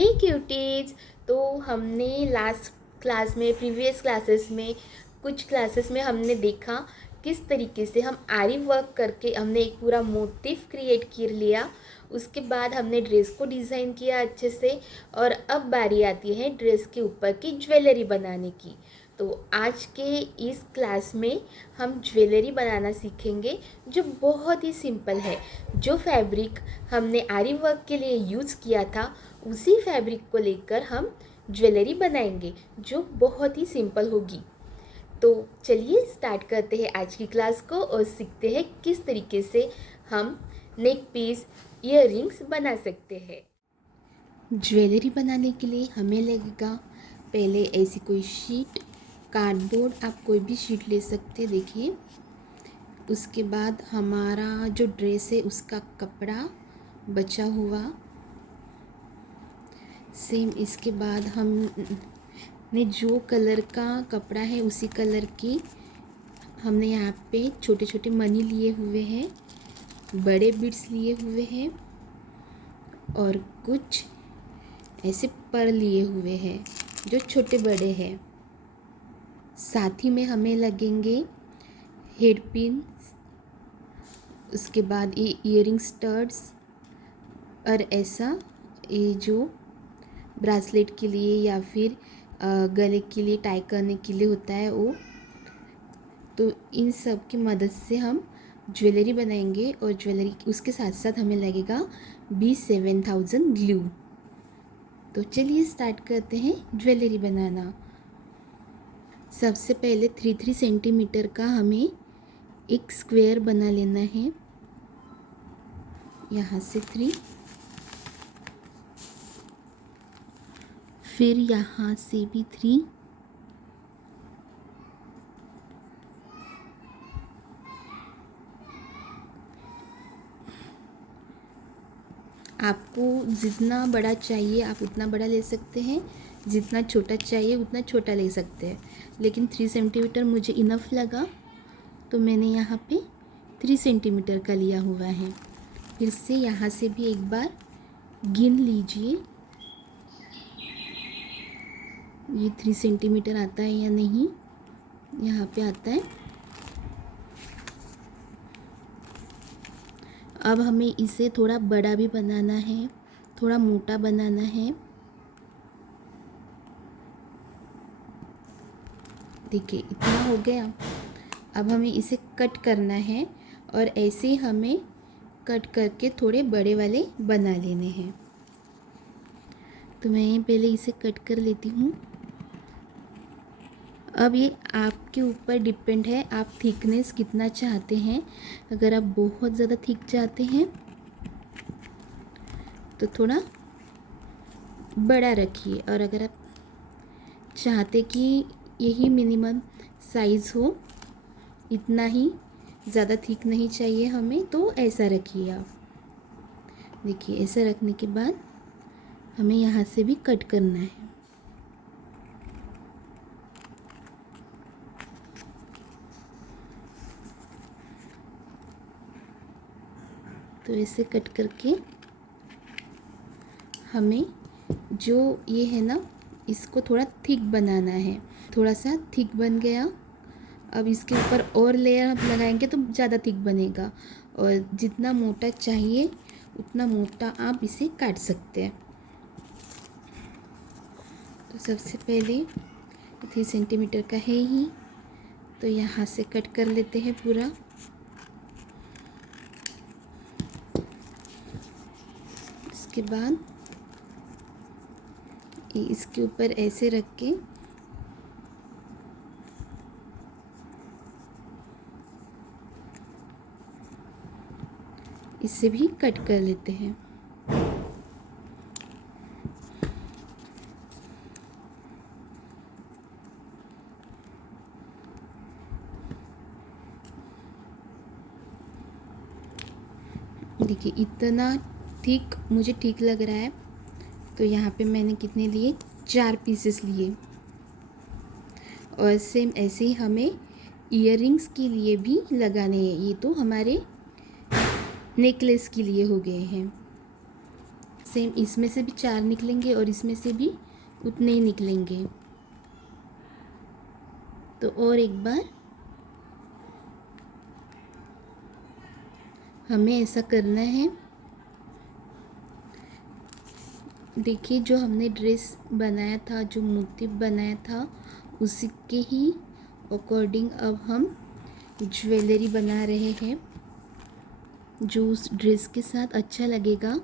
हे cuties. तो हमने last class में, प्रीवियस क्लासेस में, कुछ क्लासेस में हमने देखा किस तरीके से हम आरी वर्क करके हमने एक पूरा मोटिव क्रिएट कर लिया। उसके बाद हमने ड्रेस को डिज़ाइन किया अच्छे से, और अब बारी आती है ड्रेस के ऊपर की ज्वेलरी बनाने की। तो आज के इस क्लास में हम ज्वेलरी बनाना सीखेंगे जो बहुत ही सिंपल है। जो फैब्रिक हमने आरी वर्क के लिए यूज़ किया था उसी फैब्रिक को लेकर हम ज्वेलरी बनाएंगे जो बहुत ही सिंपल होगी। तो चलिए स्टार्ट करते हैं आज की क्लास को और सीखते हैं किस तरीके से हम नेक पीस, इयररिंग्स बना सकते हैं। ज्वेलरी बनाने के लिए हमें लगेगा पहले ऐसी कोई शीट, कार्डबोर्ड, आप कोई भी शीट ले सकते, देखिए। उसके बाद हमारा जो ड्रेस है उसका कपड़ा बचा हुआ, सेम इसके बाद हमने जो कलर का कपड़ा है उसी कलर की हमने यहाँ पे छोटे छोटे मनी लिए हुए हैं, बड़े बीड्स लिए हुए हैं और कुछ ऐसे पर लिए हुए हैं जो छोटे बड़े हैं। साथ ही में हमें लगेंगे हेड पिन, उसके बाद ये इयरिंग स्टड्स और ऐसा ये जो ब्रासलेट के लिए या फिर गले के लिए टाई करने के लिए होता है वो। तो इन सब की मदद से हम ज्वेलरी बनाएंगे और ज्वेलरी उसके साथ साथ हमें लगेगा B7000 ग्लू। तो चलिए स्टार्ट करते हैं ज्वेलरी बनाना। सबसे पहले 3 सेंटीमीटर का हमें एक स्क्वायर बना लेना है, यहाँ से 3, फिर यहाँ से भी 3, आपको जितना बड़ा चाहिए आप उतना बड़ा ले सकते हैं, जितना छोटा चाहिए उतना छोटा ले सकते हैं, लेकिन 3 सेंटीमीटर मुझे इनफ लगा तो मैंने यहाँ पे 3 सेंटीमीटर का लिया हुआ है। फिर से यहाँ से भी एक बार गिन लीजिए ये 3 सेंटीमीटर आता है या नहीं, यहाँ पे आता है। अब हमें इसे थोड़ा बड़ा भी बनाना है, थोड़ा मोटा बनाना है। देखिए इतना हो गया। अब हमें इसे कट करना है और ऐसे ही हमें कट करके थोड़े बड़े वाले बना लेने हैं। तो मैं पहले इसे कट कर लेती हूँ। अब ये आपके ऊपर डिपेंड है, आप थिकनेस कितना चाहते हैं। अगर आप बहुत ज़्यादा थिक चाहते हैं तो थोड़ा बड़ा रखिए, और अगर आप चाहते कि यही मिनिमम साइज़ हो, इतना ही, ज़्यादा थिक नहीं चाहिए हमें, तो ऐसा रखिए आप। देखिए ऐसा रखने के बाद हमें यहाँ से भी कट करना है। तो ऐसे कट करके हमें जो ये है ना इसको थोड़ा थिक बनाना है। थोड़ा सा थिक बन गया। अब इसके ऊपर और लेयर आप लगाएंगे तो ज़्यादा थिक बनेगा, और जितना मोटा चाहिए उतना मोटा आप इसे काट सकते हैं। तो सबसे पहले 3 सेंटीमीटर का है ही, तो यहाँ से कट कर लेते हैं पूरा। इसके बाद इसके ऊपर ऐसे रख के इसे भी कट कर लेते हैं। देखिए इतना थिक मुझे ठीक लग रहा है, तो यहाँ पे मैंने कितने लिए, 4 पीसेस लिए। और सेम ऐसे ही हमें इयररिंग्स के लिए भी लगाने हैं। ये तो हमारे नेकलेस के लिए हो गए हैं। सेम इसमें से भी 4 निकलेंगे और इसमें से भी उतने ही निकलेंगे। तो और एक बार हमें ऐसा करना है। देखिए जो हमने ड्रेस बनाया था, जो मोटिव बनाया था, उसी के ही अकॉर्डिंग अब हम ज्वेलरी बना रहे हैं जो उस ड्रेस के साथ अच्छा लगेगा।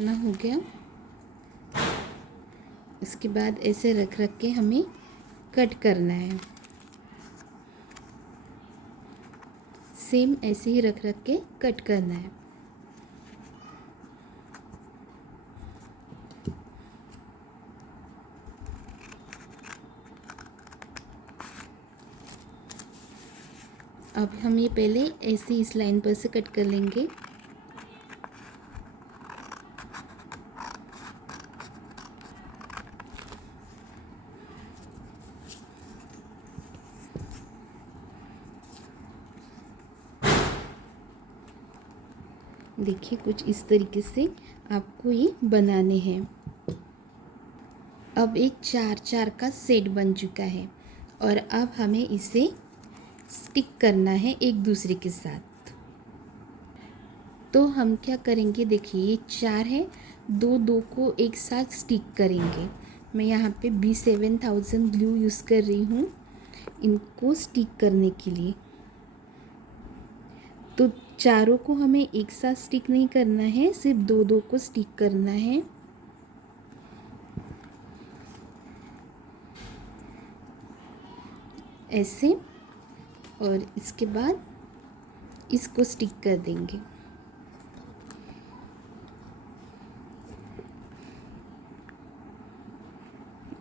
ना हो गया। इसके बाद ऐसे रख रख के हमें कट करना है। सेम ऐसे ही रख रख के कट करना है। अब हम ये पहले ऐसे इस लाइन पर से कट कर लेंगे। देखिए कुछ इस तरीके से आपको ये बनाने हैं। अब एक 4-4 का सेट बन चुका है और अब हमें इसे स्टिक करना है एक दूसरे के साथ। तो हम क्या करेंगे, देखिए ये 4 है, 2 को एक साथ स्टिक करेंगे। मैं यहाँ पे B7000 ग्लू यूज़ कर रही हूँ इनको स्टिक करने के लिए। तो चारों को हमें एक साथ स्टिक नहीं करना है, सिर्फ 2 को स्टिक करना है। ऐसे, और इसके बाद इसको स्टिक कर देंगे।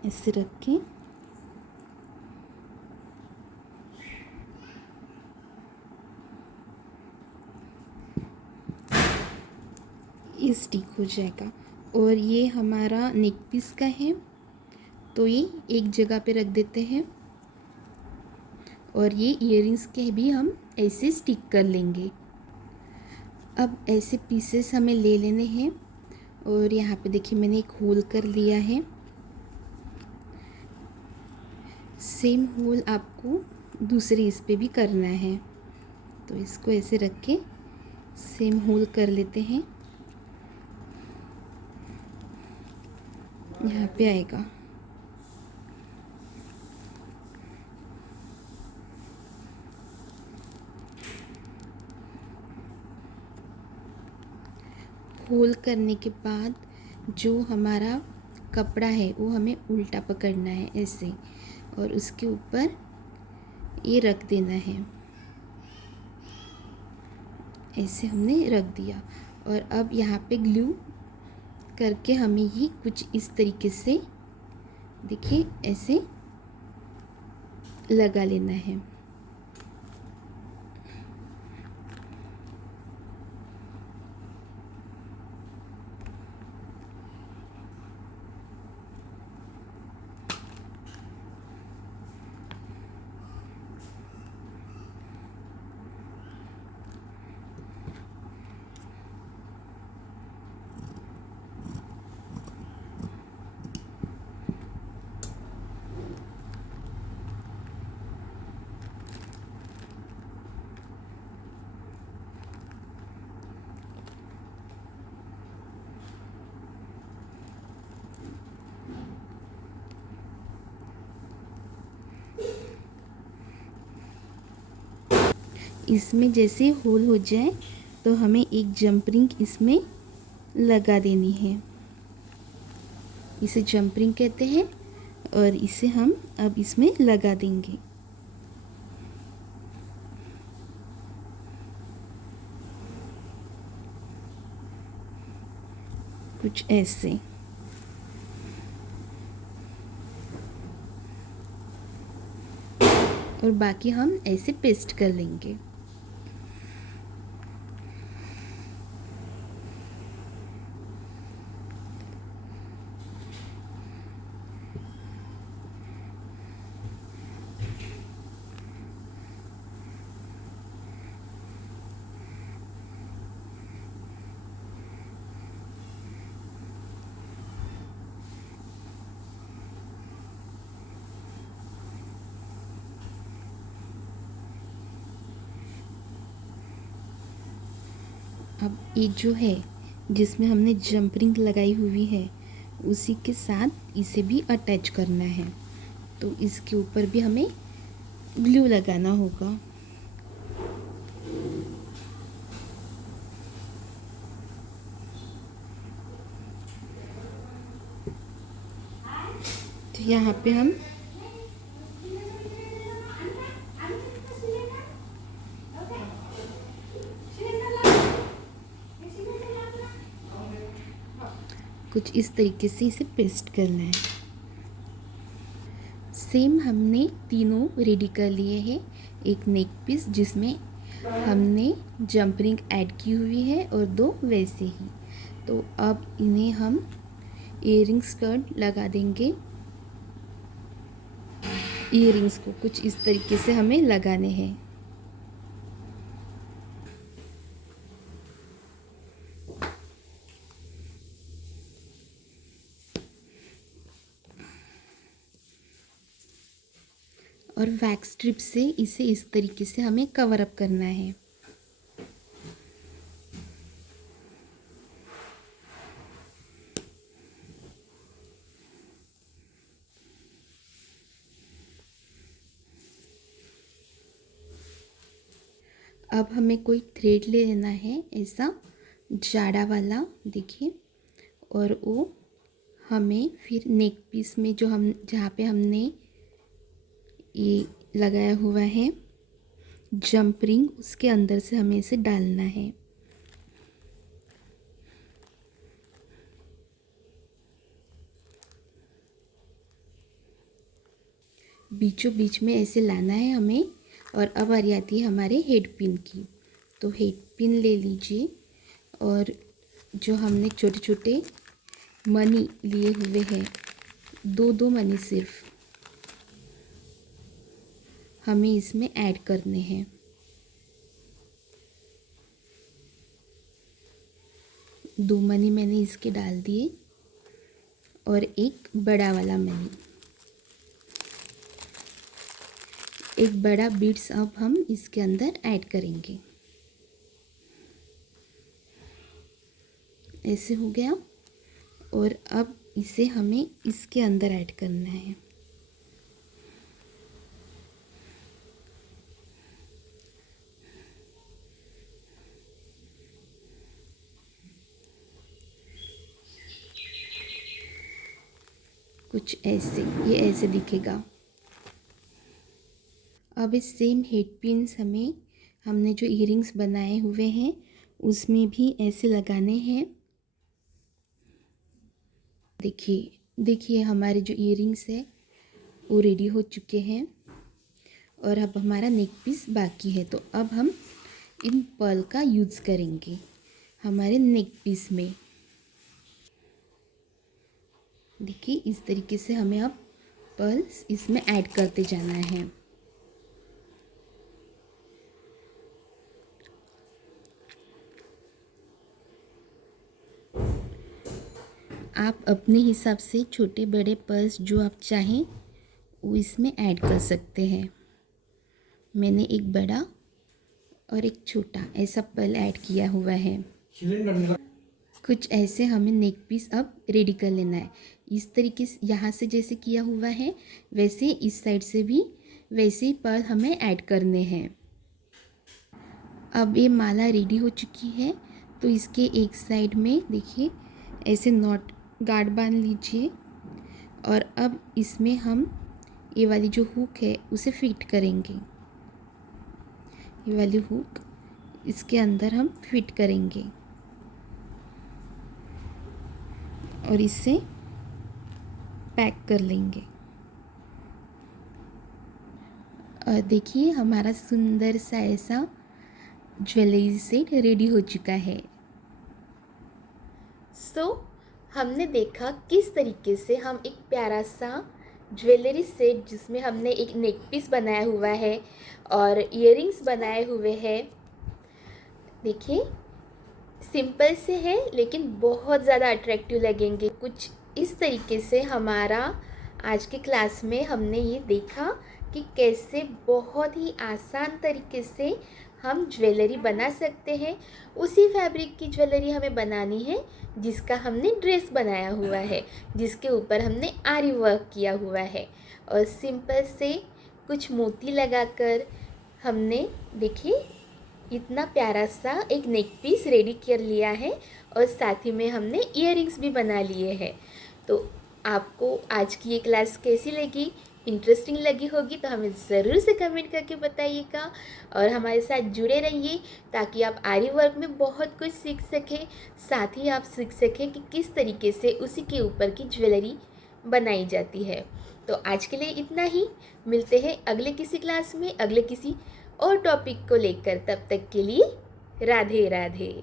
ऐसे रख के ये स्टिक हो जाएगा। और ये हमारा नेक पीस का है, तो ये एक जगह पे रख देते हैं। और ये इयररिंग्स के भी हम ऐसे स्टिक कर लेंगे। अब ऐसे पीसेस हमें ले लेने हैं और यहाँ पे देखिए मैंने एक होल कर लिया है। सेम होल आपको दूसरे इस पे भी करना है। तो इसको ऐसे रख के सेम होल कर लेते हैं। यहाँ पे आएगा। होल करने के बाद जो हमारा कपड़ा है वो हमें उल्टा पकड़ना है ऐसे, और उसके ऊपर ये रख देना है। ऐसे हमने रख दिया और अब यहाँ पे ग्लू करके हमें ये कुछ इस तरीके से देखिए ऐसे लगा लेना है। इसमें जैसे होल हो जाए तो हमें एक जंप रिंग इसमें लगा देनी है। इसे जंप रिंग कहते हैं और इसे हम अब इसमें लगा देंगे कुछ ऐसे। और बाकी हम ऐसे पेस्ट कर लेंगे। अब ये जो है जिसमें हमने जंप रिंग लगाई हुई है उसी के साथ इसे भी अटैच करना है। तो इसके ऊपर भी हमें ग्लू लगाना होगा। तो यहाँ पे हम कुछ इस तरीके से इसे पेस्ट करना है। सेम हमने तीनों रेडी कर लिए हैं। एक नेक पीस जिसमें हमने जंप रिंग ऐड की हुई है और दो वैसे ही। तो अब इन्हें हम इयररिंग्स कट लगा देंगे। इयररिंग्स को कुछ इस तरीके से हमें लगाने हैं। और वैक्स स्ट्रिप से इसे इस तरीके से हमें कवर अप करना है। अब हमें कोई थ्रेड ले लेना है ऐसा जाड़ा वाला, देखिए। और वो हमें फिर नेक पीस में जो हम जहाँ पे हमने ये लगाया हुआ है जंप रिंग, उसके अंदर से हमें इसे डालना है। बीचों बीच में ऐसे लाना है हमें। और अब आ जाती है हमारे हेड पिन की। तो हेड पिन ले लीजिए और जो हमने छोटे छोटे मनी लिए हुए हैं, दो दो मनी सिर्फ हमें इसमें ऐड करने हैं। दो मनी मैंने इसके डाल दिए और एक बड़ा वाला मनी, एक बड़ा बीड्स अब हम इसके अंदर ऐड करेंगे। ऐसे हो गया। और अब इसे हमें इसके अंदर ऐड करना है। कुछ ऐसे, ये ऐसे दिखेगा। अब इस सेम हेड पिन्स हमने जो इयररिंग्स बनाए हुए हैं उसमें भी ऐसे लगाने हैं। देखिए हमारे जो इयररिंग्स है वो रेडी हो चुके हैं। और अब हमारा नेक पीस बाकी है। तो अब हम इन पर्ल का यूज़ करेंगे हमारे नेक पीस में। देखिए इस तरीके से हमें अब पर्ल्स इसमें ऐड करते जाना है। आप अपने हिसाब से छोटे बड़े पर्ल्स जो आप चाहें वो इसमें ऐड कर सकते हैं। मैंने एक बड़ा और एक छोटा ऐसा पर्ल ऐड किया हुआ है। कुछ ऐसे हमें नेक पीस अब रेडी कर लेना है। इस तरीके से यहाँ से जैसे किया हुआ है वैसे इस साइड से भी वैसे ही पर्ल हमें ऐड करने हैं। अब ये माला रेडी हो चुकी है। तो इसके एक साइड में देखिए ऐसे नॉट गार्ड बांध लीजिए। और अब इसमें हम ये वाली जो हुक है उसे फिट करेंगे। ये वाली हुक इसके अंदर हम फिट करेंगे और इसे पैक कर लेंगे। और देखिए हमारा सुंदर सा ऐसा ज्वेलरी सेट रेडी हो चुका है। हमने देखा किस तरीके से हम एक प्यारा सा ज्वेलरी सेट जिसमें हमने एक नेक पीस बनाया हुआ है और इयररिंग्स बनाए हुए हैं। देखिए सिंपल से है लेकिन बहुत ज़्यादा अट्रैक्टिव लगेंगे। कुछ इस तरीके से हमारा आज की क्लास में हमने ये देखा कि कैसे बहुत ही आसान तरीके से हम ज्वेलरी बना सकते हैं। उसी फैब्रिक की ज्वेलरी हमें बनानी है जिसका हमने ड्रेस बनाया हुआ है, जिसके ऊपर हमने आरी वर्क किया हुआ है। और सिंपल से कुछ मोती लगाकर हमने देखिए इतना प्यारा सा एक नेक पीस रेडी कर लिया है, और साथ ही में हमने इयररिंग्स भी बना लिए हैं। तो आपको आज की ये क्लास कैसी लगी? इंटरेस्टिंग लगी होगी तो हमें ज़रूर से कमेंट करके बताइएगा, और हमारे साथ जुड़े रहिए ताकि आप आरी वर्क में बहुत कुछ सीख सकें। साथ ही आप सीख सकें कि किस तरीके से उसी के ऊपर की ज्वेलरी बनाई जाती है। तो आज के लिए इतना ही, मिलते हैं अगले किसी क्लास में अगले किसी और टॉपिक को लेकर। तब तक के लिए राधे राधे।